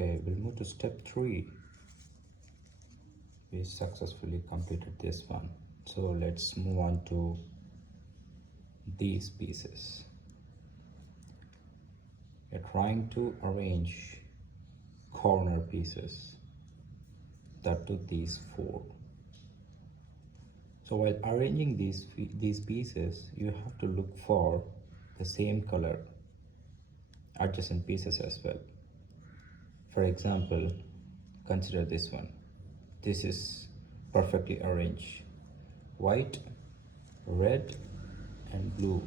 Okay, we'll move to step 3. We successfully completed this one, so let's move on to these pieces. We're trying to arrange corner pieces, that to these 4. So while arranging these pieces, you have to look for the same color adjacent pieces as well. For example, consider this one. This is perfectly arranged. White, red, and blue.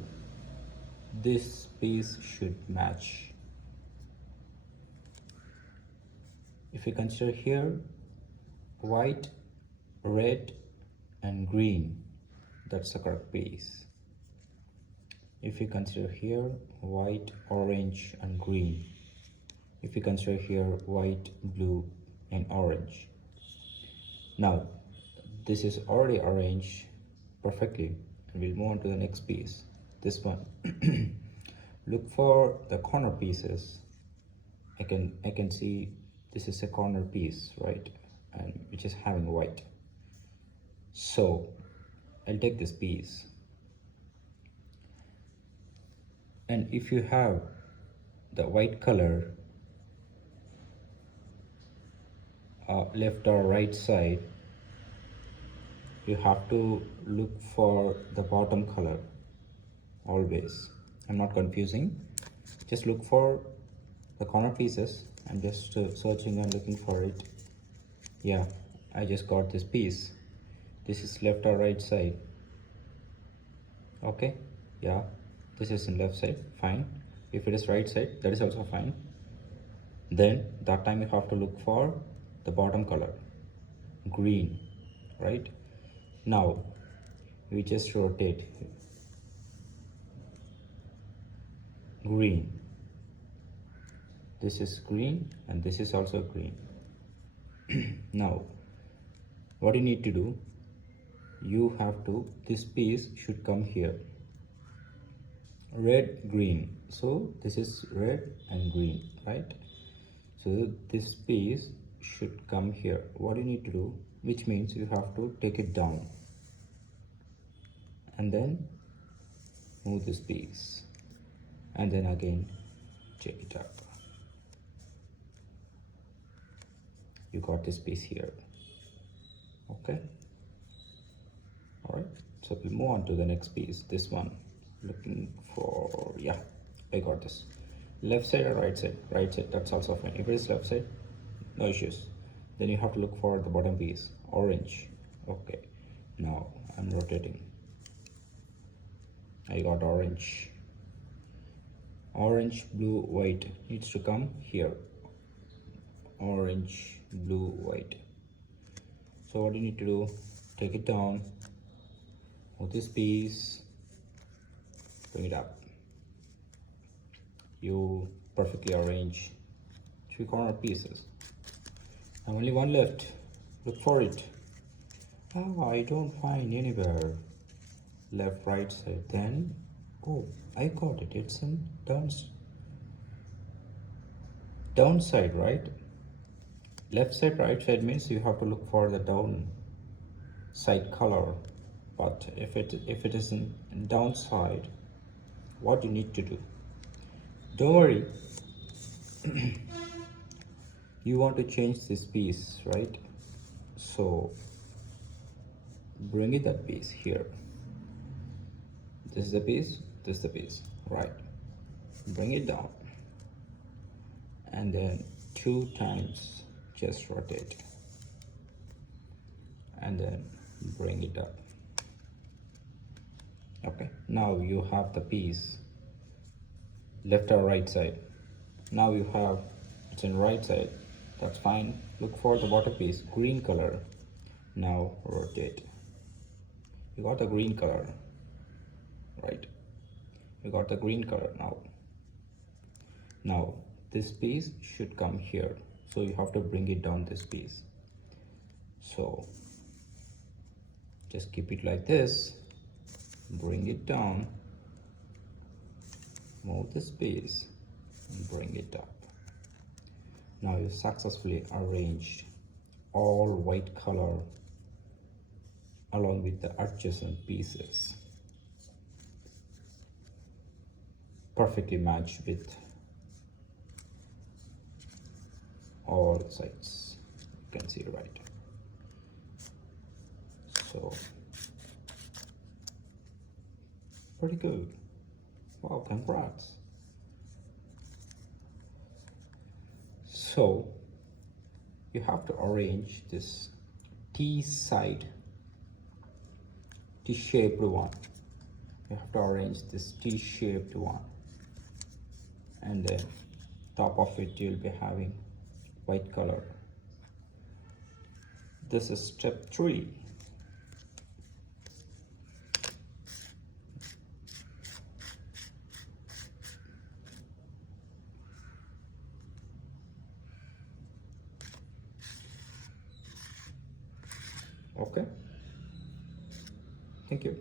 This piece should match. If you consider here, white, red, and green, that's the correct piece. If you consider here, white, orange, and green. If you consider here, white, blue, and orange. Now, this is already arranged perfectly, and we'll move on to the next piece, this one. Look for the corner pieces. I can see this is a corner piece, right? And which is having white. So I'll take this piece, and if you have the white color left or right side, you have to look for the bottom color always. I'm not confusing, just look for the corner pieces. I'm just searching and looking for it. Yeah, I just got this piece. This is left or right side. Okay, yeah, this is in left side, fine. If it is right side, that is also fine. Then that time you have to look for the bottom color, green, right? Now we just rotate green. This is green and this is also green. Now what you need to do, you have to, this piece should come here, red, green. So this is red and green, right? So this piece should come here. What you need to do, which means you have to take it down and then move this piece, and then again take it up. You got this piece here. Okay, all right, so we'll move on to the next piece, this one. Looking for, yeah, I got this. Left side or right side? Right side, that's also fine. If it is left side, no issues. Then you have to look for the bottom piece, orange. Okay, now I'm rotating. I got orange. Orange, blue, white needs to come here. Orange, blue, white. So what you need to do, take it down, move this piece, bring it up. You perfectly arrange 3 corner pieces. Now only one left. Look for it. Oh, I don't find anywhere. Left, right side. Then, oh, I got it. It's in downside, right? Left side, right side means you have to look for the down side color. But if it is in downside, what you need to do? Don't worry. You want to change this piece, right? So bring it that piece here. This is the piece, this is the piece, right? Bring it down, and then 2 times just rotate, and then bring it up. Okay, now you have the piece left or right side. Now you have, it's in right side, that's fine. Look for the bottom piece, green color. Now rotate. You got the green color, right? You got the green color now. Now this piece should come here, so you have to bring it down this piece. So just keep it like this, bring it down, move this piece and bring it up. Now you successfully arranged all white color along with the adjacent pieces, perfectly matched with all sides. You can see right. So pretty good. Wow, congrats. So you have to arrange this T-shaped one. You have to arrange this T-shaped one, and then top of it you'll be having white color. This is step 3. Okay, thank you.